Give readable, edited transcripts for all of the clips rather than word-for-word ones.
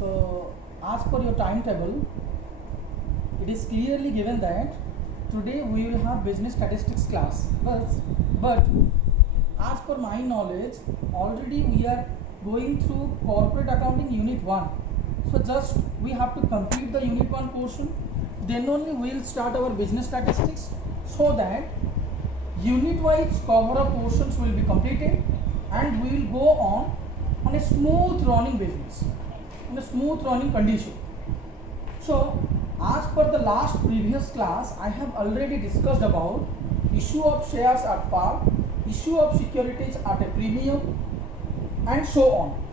So, as per your timetable, it is clearly given that today we will have business statistics class. But as per my knowledge, already we are going through corporate accounting unit 1. So just we have to complete the unit 1 portion. Then only we will start our business statistics, so that unit wise cover up portions will be completed and we will go on a smooth running business, in a smooth running condition. So as per the last previous class, I have already discussed about issue of shares at par, issue of securities at a premium, and so on.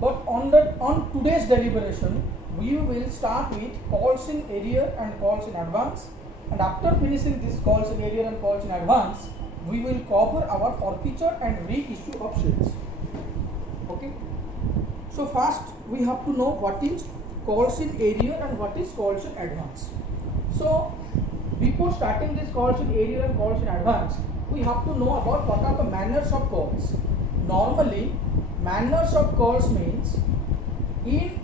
But on today's deliberation, we will start with calls in arrear and calls in advance, and after finishing this calls in arrear and calls in advance, we will cover our forfeiture and reissue of shares. Okay. So first we have to know what is calls in arrear and what is calls in advance. So before starting this calls in arrear and calls in advance, we have to know about what are the manners of calls. Normally, manners of calls means in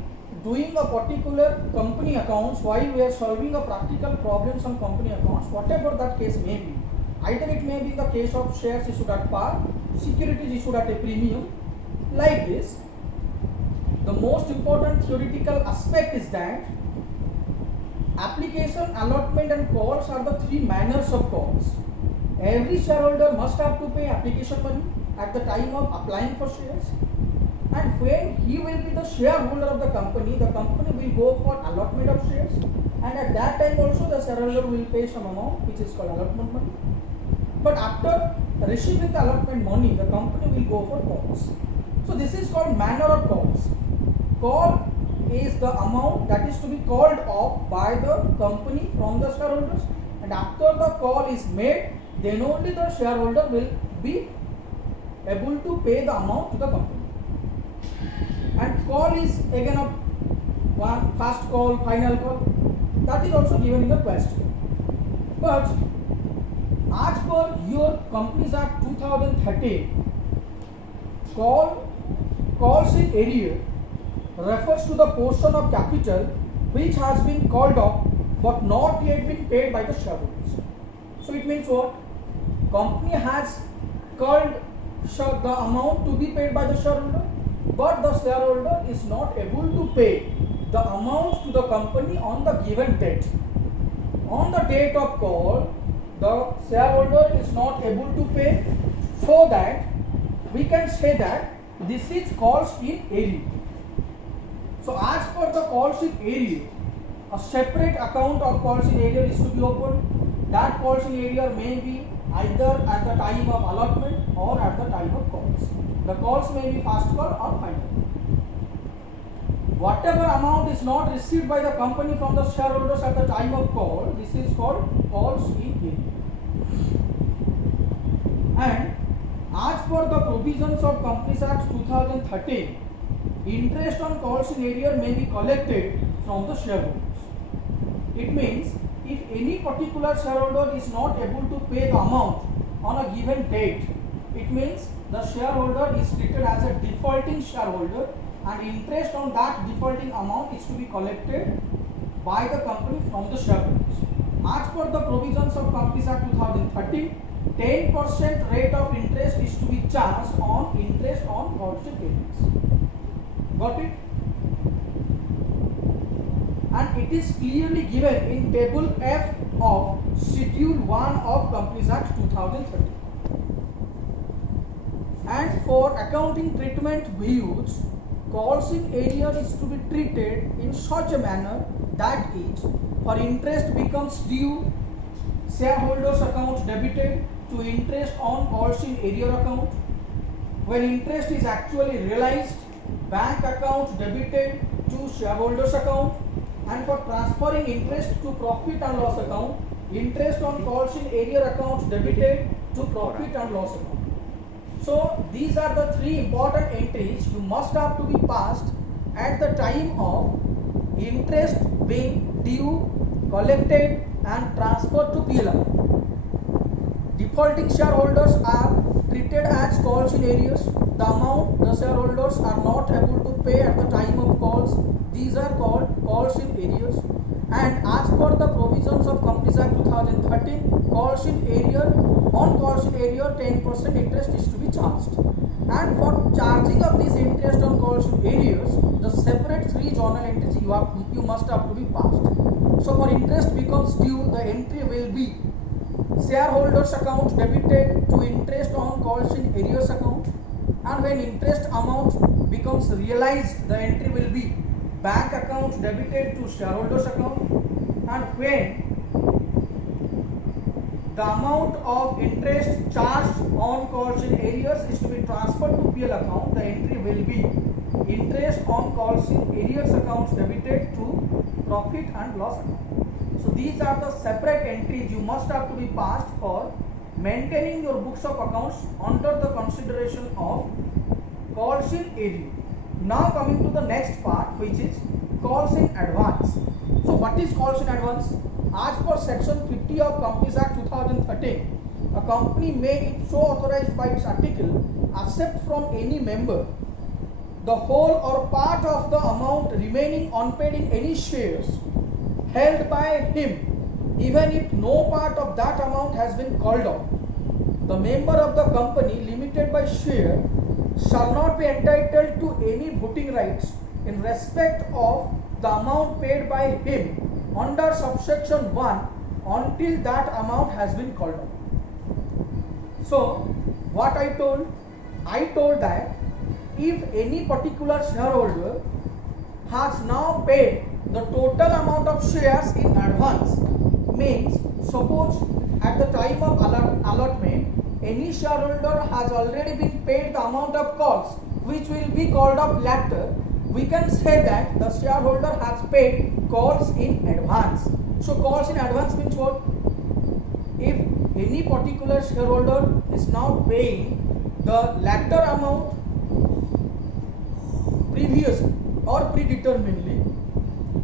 doing a particular company accounts, while we are solving a practical problems on company accounts, whatever that case may be, either it may be the case of shares issued at par, securities issued at a premium, like this. The most important theoretical aspect is that application, allotment and calls are the three manners of calls. Every shareholder must have to pay application money at the time of applying for shares, and when he will be the shareholder of the company will go for allotment of shares, and at that time also the shareholder will pay some amount which is called allotment money. But after receiving the allotment money, the company will go for calls. So this is called manner of calls. Call is the amount that is to be called off by the company from the shareholders, and after the call is made, then only the shareholder will be able to pay the amount to the company. And call is again of one first call, final call, that is also given in the question. But as per your Companies Act 2013, calls in arrear refers to the portion of capital which has been called off but not yet been paid by the shareholders. So it means what? Company has called the amount to be paid by the shareholder, but the shareholder is not able to pay the amount to the company on the given date. On the date of call, the shareholder is not able to pay, so that we can say that this is calls in arrear. So as per the calls in arrear, a separate account of calls in arrear is to be opened. That calls in arrear may be either at the time of allotment or at the time of calls. The calls may be first call or final. Whatever amount is not received by the company from the shareholders at the time of call, this is called calls in arrear. And as per the provisions of Companies Act 2013, interest on calls in arrear may be collected from the shareholders. It means if any particular shareholder is not able to pay the amount on a given date, it means the shareholder is treated as a defaulting shareholder, and interest on that defaulting amount is to be collected by the company from the shareholders. As per the provisions of Companies Act 2013, 10% rate of interest is to be charged on interest on calls in arrears. Got it? And it is clearly given in table F of schedule 1 of Companies Act 2013. And for accounting treatment views, calls in arrear is to be treated in such a manner that is, for interest becomes due, shareholders account debited to interest on calls in arrear account. When interest is actually realized, bank account debited to shareholders account, and for transferring interest to profit and loss account, interest on calls in arrear account debited to profit and loss account. So these are the three important entries you must have to be passed at the time of interest being due, collected and transferred to PLR. Defaulting shareholders are treated as calls in arrears. The amount the shareholders are not able to pay at the time of calls, These are called calls in arrears. And as per the provisions of Companies Act 2013, calls in arrear, on calls in arrear 10% interest is to be charged. And for charging of this interest on calls in arrears, the separate 3 journal entries you must have to be passed. So for interest becomes due, the entry will be shareholders account debited to interest on calls in arrears account, and when interest amount becomes realized, the entry will be bank account debited to shareholders account, and when the amount of interest charged on calls in arrears is to be transferred to PL account, the entry will be interest on calls in arrears accounts debited to profit and loss account. So these are the separate entries you must have to be passed for maintaining your books of accounts under the consideration of calls in arrears. Now coming to the next part, which is calls in advance. So what is calls in advance? As per section 50 of Companies Act 2013, a company may, if so authorized by its article, accept from any member the whole or part of the amount remaining unpaid in any shares held by him, even if no part of that amount has been called off. The member of the company limited by share shall not be entitled to any voting rights in respect of the amount paid by him under subsection 1 until that amount has been called off. So what I told that if any particular shareholder has now paid the total amount of shares in advance, means suppose at the time of allotment any shareholder has already been paid the amount of calls which will be called up later, we can say that the shareholder has paid calls in advance. So calls in advance means what? If any particular shareholder is now paying the latter amount previously or predeterminedly,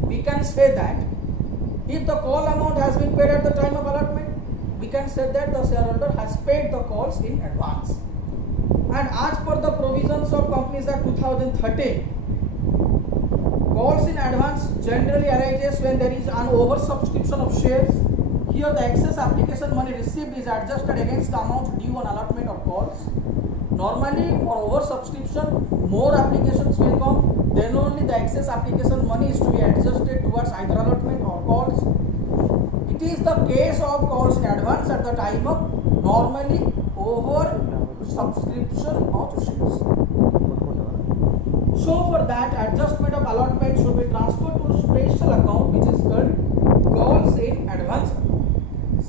we can say that if the call amount has been paid at the time of allotment, we can say that the shareholder has paid the calls in advance. And as per the provisions of Companies Act 2013, calls in advance generally arises when there is an oversubscription of shares. Here the excess application money received is adjusted against the amount due on allotment of calls. Normally for oversubscription, more applications will come, then only the excess application money is to be adjusted towards either allotment or calls. It is the case of calls in advance at the time of normally over subscription of shares. So for that, adjustment of allotment should be transferred to a special account which is called calls in advance.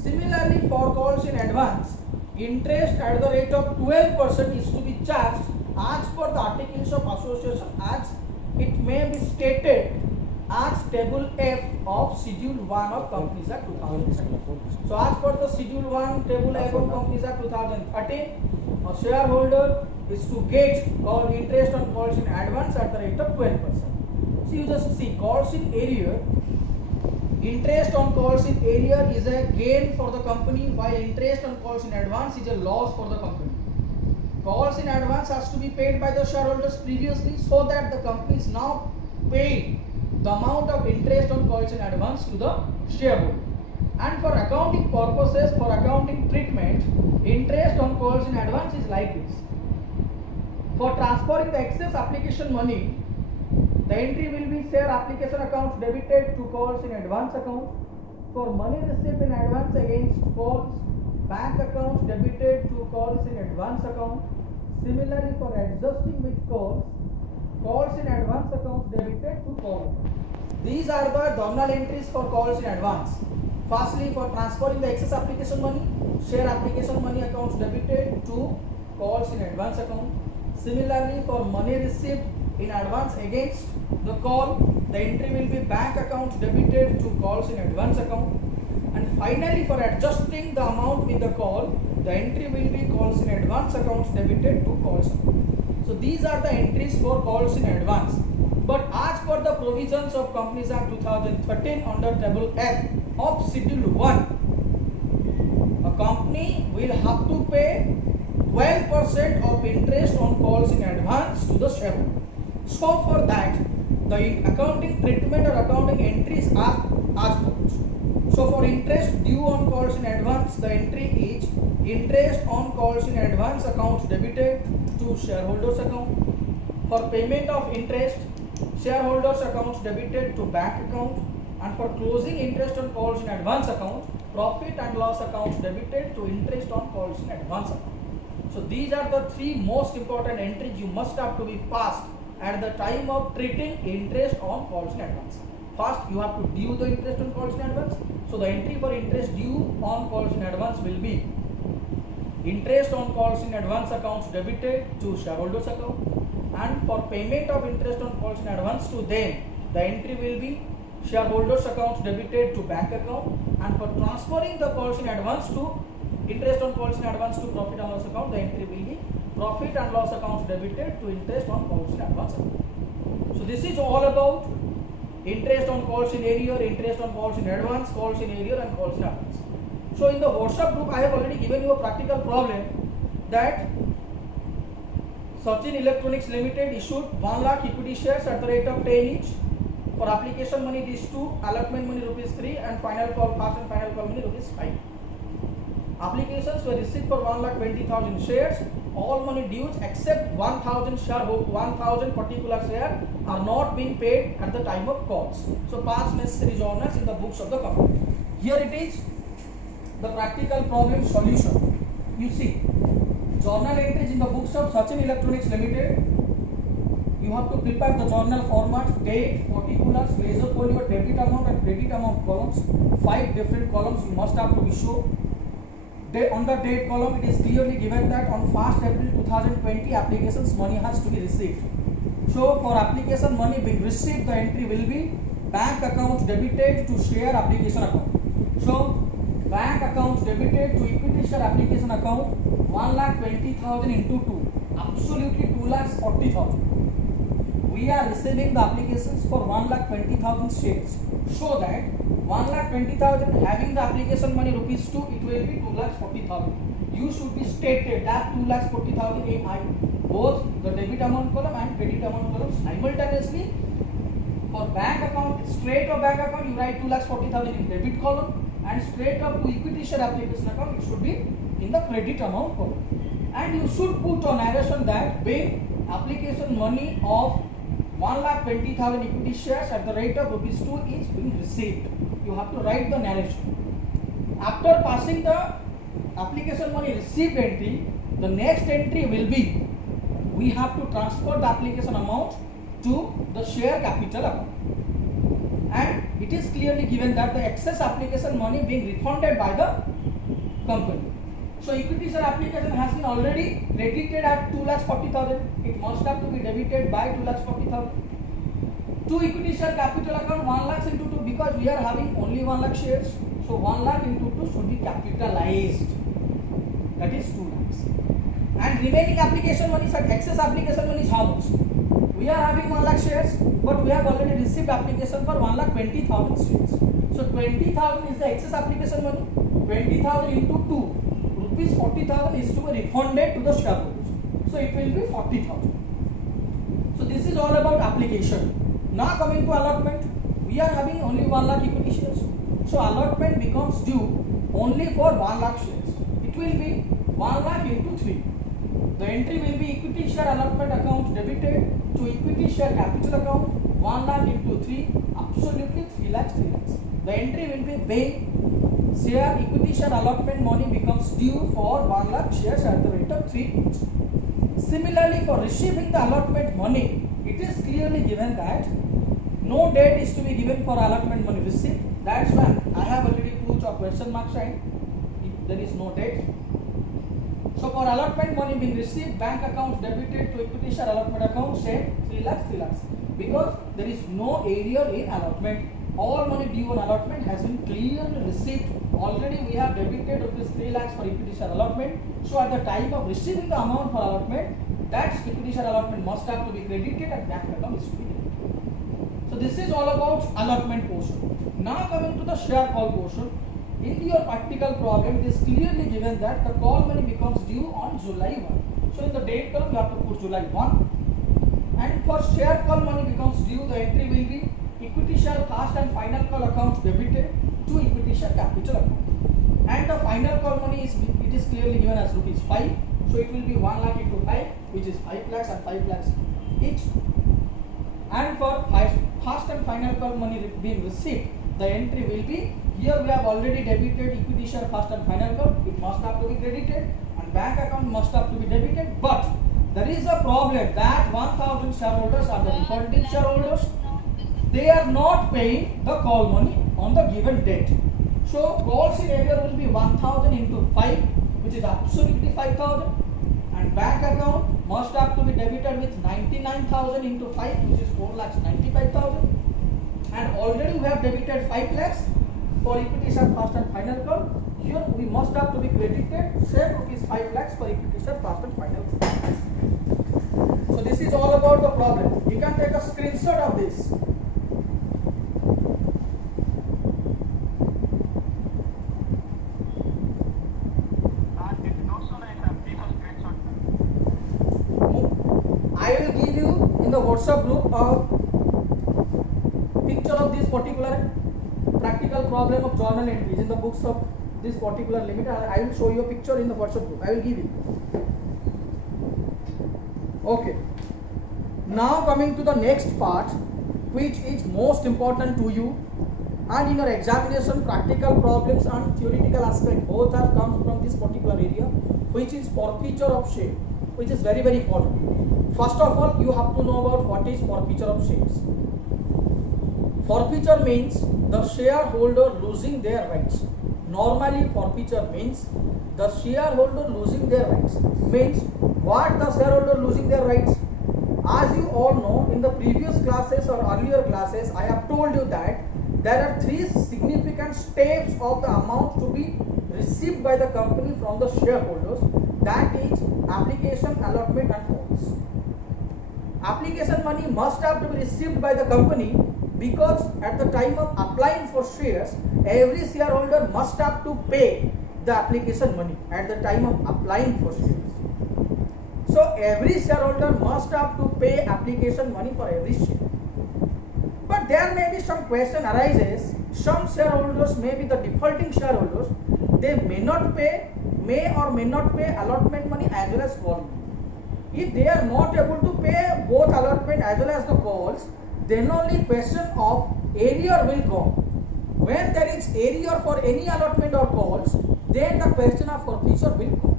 Similarly, for calls in advance, interest at the rate of 12% is to be charged as per the articles of association, as it may be stated as table F of schedule 1 of Companies Act 2013. So as per the schedule 1 table F of Companies Act 2013, a shareholder is to get call interest on calls in advance at the rate of 12%. So you just see calls in arrear, interest on calls in arrear is a gain for the company, while interest on calls in advance is a loss for the company. Calls in advance has to be paid by the shareholders previously, so that the company is now paying the amount of interest on calls in advance to the shareholder. And for accounting purposes, for accounting treatment, interest on calls in advance is like this. For transferring the excess application money, the entry will be share application accounts debited to calls in advance account. For money received in advance against calls, bank accounts debited to calls in advance account. Similarly, for adjusting with calls in advance accounts debited to call. These are the journal entries for calls in advance. Firstly, for transferring the excess application money, share application money accounts debited to calls in advance account. Similarly, for money received in advance against the call, the entry will be bank accounts debited to calls in advance account. And finally, for adjusting the amount with the call, the entry will be calls in advance accounts debited to calls account. So these are the entries for calls in advance. But as per the provisions of Companies Act 2013 under table F of schedule 1, a company will have to pay 12% of interest on calls in advance to the shareholder. So for that, the accounting treatment or accounting entries are as follows. So for interest due on calls in advance, the entry is interest on calls in advance account debited to shareholders account. For payment of interest, shareholders accounts debited to bank account. And for closing interest on calls in advance account, profit and loss accounts debited to interest on calls in advance account. So these are the three most important entries you must have to be passed at the time of treating interest on calls in advance. First, you have to due the interest on calls in advance. So the entry for interest due on calls in advance will be interest on calls in advance accounts debited to shareholders account. And for payment of interest on calls in advance to them, the entry will be shareholders accounts debited to bank account. And for transferring the calls in advance to interest on calls in advance to profit and loss account, the entry will be profit and loss accounts debited to interest on calls in advance account. So this is all about interest on calls in arrear, interest on calls in advance, calls in arrear and calls in advance. So in the WhatsApp group I have already given you a practical problem that Sachin Electronics Limited issued 1 lakh equity shares at the rate of 10 each. For application money these two, allotment money ₹3 and final call first and final call money ₹5. Applications were received for 1,20,000 shares. All money dues except 1,000 share, 1,000 particular share are not being paid at the time of calls. So pass necessary journals in the books of the company. Here it is, the practical problem solution. You see, journal entries in the books of Sachin Electronics Limited. You have to prepare the journal formats, date, particulars, major folio, debit amount and credit amount columns. 5 different columns you must have to be shown. On the date column, it is clearly given that on 1st April 2020, applications money has to be received. So for application money being received, the entry will be bank accounts debited to share application account. So bank accounts debited to equity share application account 1,20,000 into 2, absolutely 2,40,000. We are receiving the applications for 1,20,000 shares. So that 1,20,000 having the application money ₹2, it will be 2,40,000. You should be stated that 2,40,000 in both the debit amount column and credit amount column simultaneously. For bank account, straight of bank account, you write 2,40,000 in debit column, and straight up to equity share application account, it should be in the credit amount column. And you should put a narration that when application money of 1,20,000 equity shares at the rate of ₹2 is being received. You have to write the narration. After passing the application money received entry, the next entry will be we have to transfer the application amount to the share capital account. And it is clearly given that the excess application money being refunded by the company. So equity share application has been already credited at 2,40,000. It must have to be debited by 2,40,000. To equity share capital account 1 lakh into 2, because we are having only 1 lakh shares. So 1 lakh into 2 should be capitalized. That is 2 lakhs. And remaining application money, excess application money is how much? We are having 1 lakh shares, but we have already received application for 1,20,000 shares. So 20,000 is the excess application money. 20,000 into 2. ₹40,000 is to be refunded to the shareholders. So it will be 40,000. So this is all about application. Now coming to allotment, we are having only 1 lakh equity shares. So allotment becomes due only for 1 lakh shares. It will be 1 lakh into 3. The entry will be equity share allotment account debited to equity share capital account 1 lakh into 3, absolutely 3 lakhs, 3 lakhs. The entry will be when share equity share allotment money becomes due for 1 lakh shares at the rate of 3 each. Similarly, for receiving the allotment money, it is clearly given that no date is to be given for allotment money received. That's why I have already put a question mark sign if there is no date. So for allotment money being received, bank accounts debited to equity share allotment account, same 3 lakhs, 3 lakhs. Because there is no arrear in allotment. All money due on allotment has been clearly received. Already we have debited ₹3 lakhs for equity share allotment. So at the time of receiving the amount for allotment, that equity share allotment must have to be credited and bank account is to be debited. So this is all about allotment portion. Now coming to the share call portion. In your practical problem, it is clearly given that the call money becomes due on July 1. So in the date column, you have to put July 1. And for share call money becomes due, the entry will be equity share first and final call account debited to equity share capital account. And the final call money is clearly given as rupees 5. So it will be 1 lakh into 5, which is 5 lakhs and 5 lakhs each. And for first and final call money being received, the entry will be, here we have already debited equity share first and final call, it must have to be credited, and bank account must have to be debited. But there is a problem that 1000 shareholders are the defaulting shareholders. They are not paying the call money on the given date. So call scenario will be 1000 into 5, which is absolutely 5000, and bank account must have to be debited with 99,000 into 5, which is 4,95,000, and already we have debited 5 lakhs for equity share first and final call. Here we must have to be credited same rupees 5 lakhs for equity share first and final call. So this is all about the problem. You can take a screenshot of this. I will give you in the WhatsApp group a picture of this particular practical problem of journal entries in the books of this particular limit. I will show you a picture in the WhatsApp group. I will give you. Okay. Now coming to the next part, which is most important to you, and in your examination, practical problems and theoretical aspect both are come from this particular area, which is forfeiture of share, which is very, very important. First of all, you have to know about what is forfeiture of shares. Forfeiture means the shareholder losing their rights. Normally, forfeiture means the shareholder losing their rights. Means what the shareholder losing their rights? As you all know, in the previous classes or earlier classes, I have told you that there are 3 significant steps of the amount to be received by the company from the shareholders. That is application, allotment and calls. Application money must have to be received by the company because at the time of applying for shares, every shareholder must have to pay the application money at the time of applying for shares. So every shareholder must have to pay application money for every share. But there may be some question arises. Some shareholders may be the defaulting shareholders. They may not pay, may or may not pay allotment money as well as call money. If they are not able to pay both allotment as well as the calls, then only question of arrear will come. When there is arrear for any allotment or calls, then the question of forfeiture will come.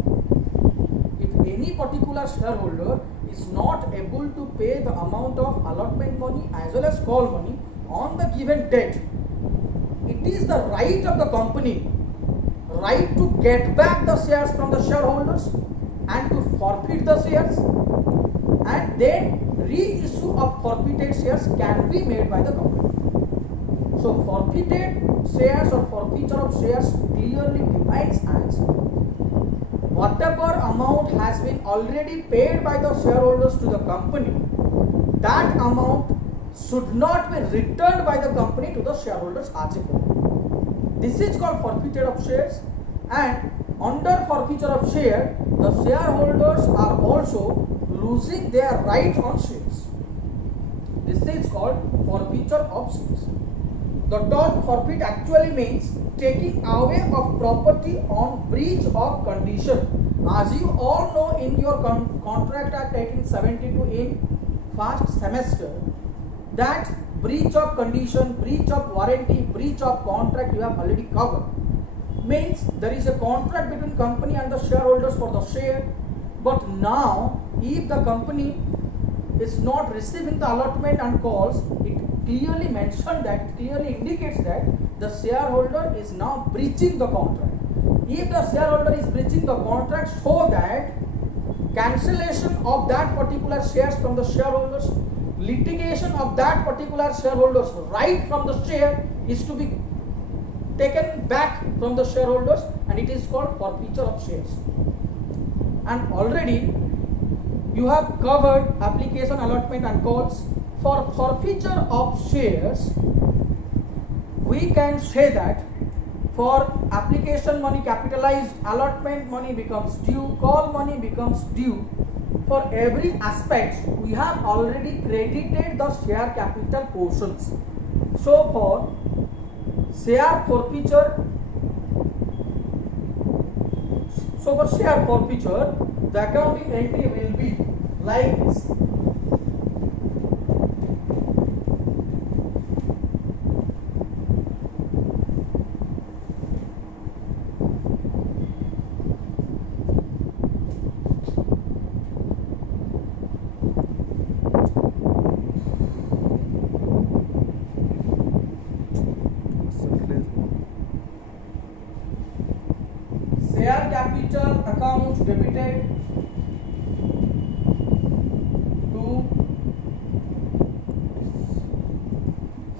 If any particular shareholder is not able to pay the amount of allotment money as well as call money on the given date, it is the right of the company, right to get back the shares from the shareholders and to forfeit the shares, and then reissue of forfeited shares can be made by the company. So forfeited shares or forfeiture of shares clearly defines as whatever amount has been already paid by the shareholders to the company, that amount should not be returned by the company to the shareholders as a whole. This is called forfeiture of shares, and under forfeiture of share, the shareholders are also losing their rights on shares. This is called forfeiture of shares. The term forfeit actually means taking away of property on breach of condition. As you all know, in your Contract Act 1872 in first semester, that breach of condition, breach of warranty, breach of contract you have already covered. Means there is a contract between company and the shareholders for the share, but now if the company is not receiving the allotment and calls, it clearly mentioned that, clearly indicates that the shareholder is now breaching the contract. If the shareholder is breaching the contract, so that cancellation of that particular shares from the shareholders, litigation of that particular shareholders right from the share is to be taken back from the shareholders, and it is called forfeiture of shares. And already you have covered application, allotment and calls. For forfeiture of shares, we can say that for application money capitalized, allotment money becomes due, call money becomes due, for every aspect we have already credited the share capital portions. So for share forfeiture, the accounting entry will be like this.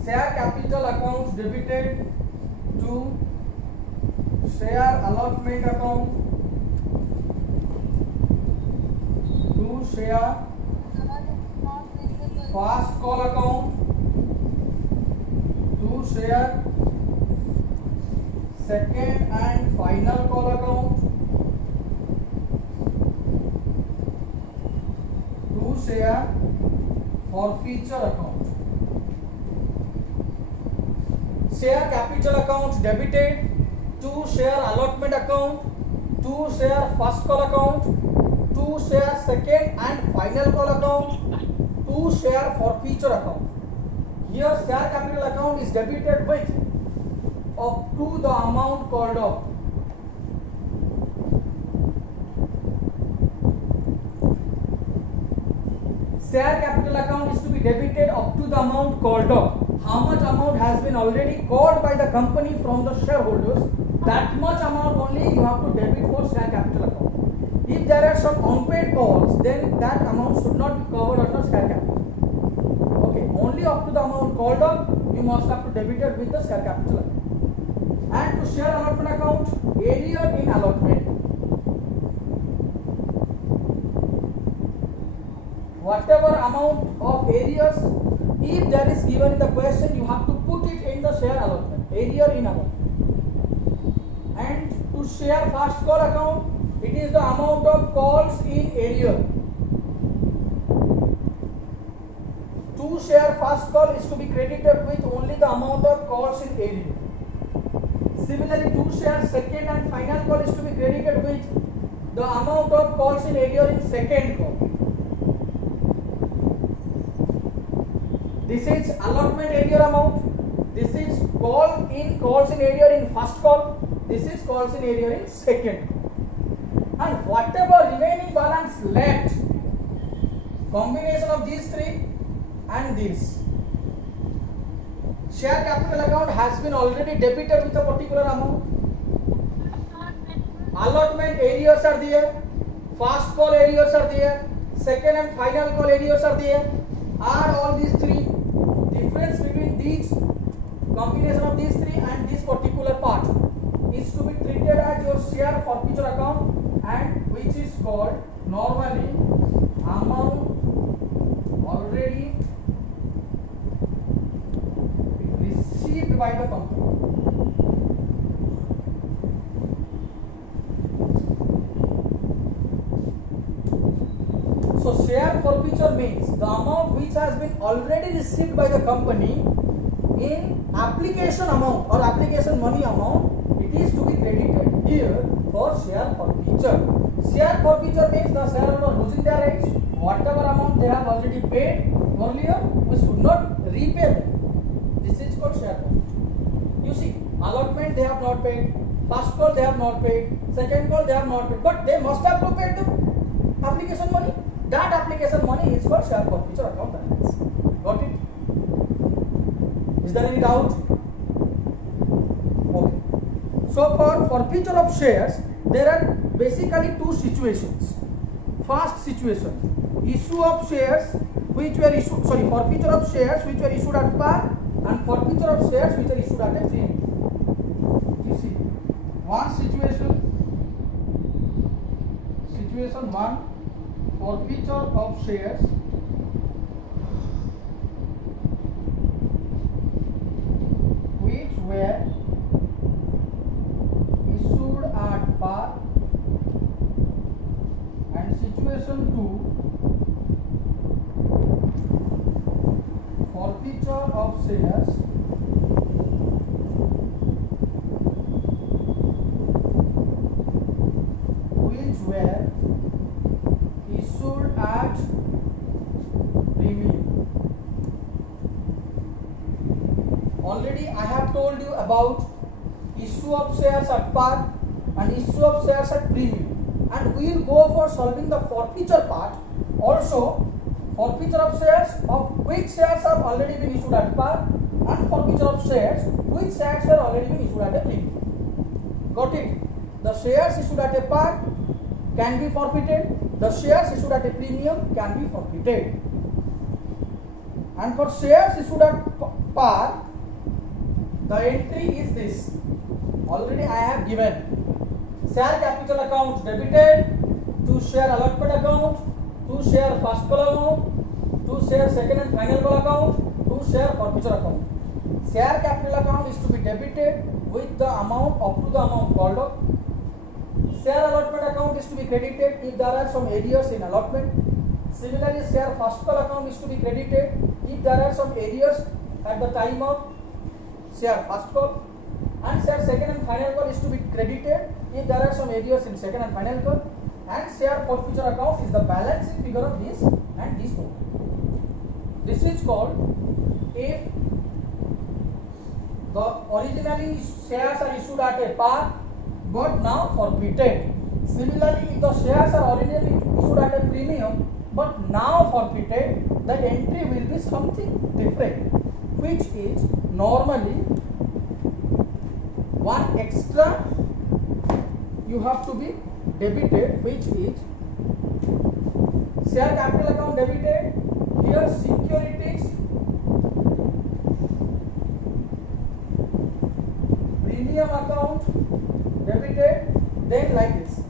Share capital account debited to share allotment account to share first call account to share second and final call account to share forfeiture account. Share capital account debited to share allotment account to share first call account to share second and final call account to share forfeiture account. Here share capital account is debited with up to the amount called up. Share capital account is to be debited up to the amount called up. How much amount has been already called by the company from the shareholders, that much amount only you have to debit for share capital account. If there are some unpaid calls, then that amount should not be covered under share capital. Okay, only up to the amount called up, you must have to debit it with the share capital account. And to share allotment account, arrear in allotment. Whatever amount of arrears, if there is given in the question, you have to put it in the share allotment, arrear in allotment. And to share first call account, it is the amount of calls in arrear. To share first call is to be credited with only the amount of calls in arrear. Similarly, to share second and final call is to be credited with the amount of calls in arrear in second call. This is allotment arrear amount. This is calls in arrear in first call. This is calls in arrear in second call. And whatever remaining balance left, combination of these three and this. Share capital account has been already debited with a particular amount. Allotment arrears are there. First call arrears are there. Second and final call arrears are there. Add all these three. Difference between these combination of these three and this particular part is to be treated as your share forfeiture account, and which is called normally amount already received by the company. So share forfeiture means the amount which has been already received by the company in application amount or application money amount, it is to be credited here for share forfeiture. Share forfeiture means the shareholder losing their rights. Whatever amount they have already paid earlier, we should not repay them. This is called share forfeiture. You see, allotment they have not paid, first call they have not paid, second call they have not paid, but they must have to pay the application money. That application money is called share forfeiture account balance. Got it? Is there any doubt? Okay. So for forfeiture of shares, there are basically two situations. First situation, issue of shares which were issued, forfeiture of shares which were issued at par, and forfeiture of shares which are issued at a premium. You see, one situation one, forfeiture of shares which were issued at par, and situation 2, shares which were issued at premium. Already I have told you about issue of shares at par and issue of shares at premium, and we will go for solving the forfeiture part also. Forfeiture of shares of which shares have already been issued at par, and forfeiture of shares which shares have already been issued at a premium. Got it? The shares issued at a par can be forfeited, the shares issued at a premium can be forfeited. And for shares issued at par, the entry is this. Already I have given share capital account debited, to share allotment account, to share first call account, to share second and final call account, to share forfeiture account. Share capital account is to be debited with the amount up to the amount called up. Share allotment account is to be credited if there are some arrears in allotment. Similarly, share first call account is to be credited if there are some arrears at the time of share first call. And share second and final call is to be credited if there are some arrears in second and final call. And share forfeiture account is the balancing figure of this and this both. This is called if the originally shares are issued at a par but now forfeited. Similarly, if the shares are originally issued at a premium but now forfeited, the entry will be something different, which is normally one extra you have to be debited, which is share capital account debited, here securities premium account debited, then like this.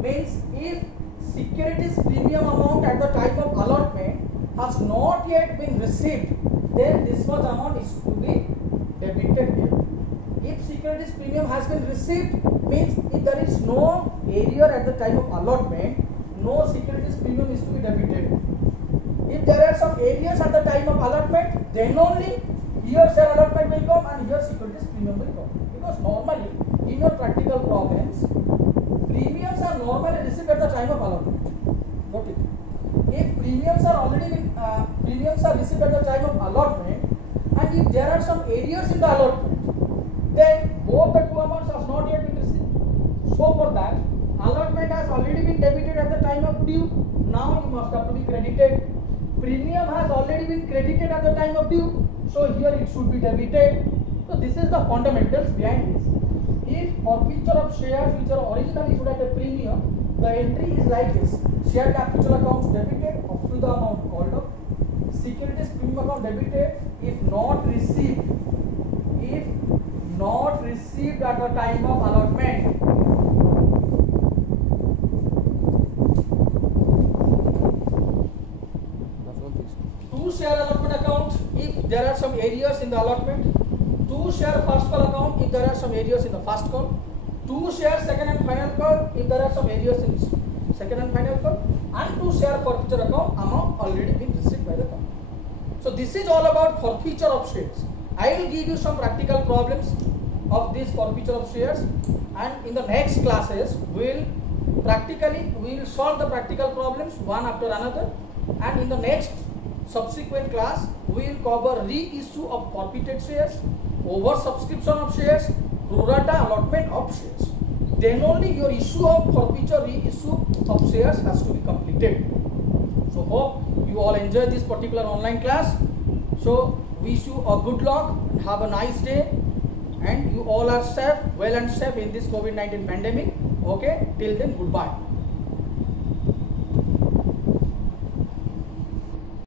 Means if securities premium amount at the time of allotment has not yet been received, then this much amount is to be debited here. If securities premium has been received, means if there is no arrear at the time of allotment, no securities premium is to be debited. If there are some arrears at the time of allotment, then only here share allotment will come and here securities premium will come. Because normally in your practical problems, premiums are normally received at the time of allotment. Got it? If premiums are already been, premiums are received at the time of allotment, and if there are some arrears in the allotment, then both the two amounts have not yet been received. So for that, allotment has already been debited at the time of due. Now you must have to be credited. Premium has already been credited at the time of due. So here it should be debited. So this is the fundamentals behind this. If forfeiture of shares which are originally issued at a premium, the entry is like this. Share capital accounts debited up to the amount called up. Securities premium account debited if not received. If not received at the time of allotment. To share allotment account if there are some arrears in the allotment. To share first call account if there are some arrears in the first call. To share second and final call if there are some arrears in second and final call. And to share forfeiture account amount already been received by the company. So this is all about forfeiture of shares. I will give you some practical problems of this forfeiture of shares, and in the next classes we will solve the practical problems one after another, and in the next subsequent class we will cover reissue of forfeited shares, oversubscription of shares, pro rata allotment of shares. Then only your issue of forfeiture reissue of shares has to be completed. So hope you all enjoy this particular online class. So wish you a good luck, have a nice day, and you all are safe, well and safe in this COVID-19 pandemic. Okay, till then, goodbye.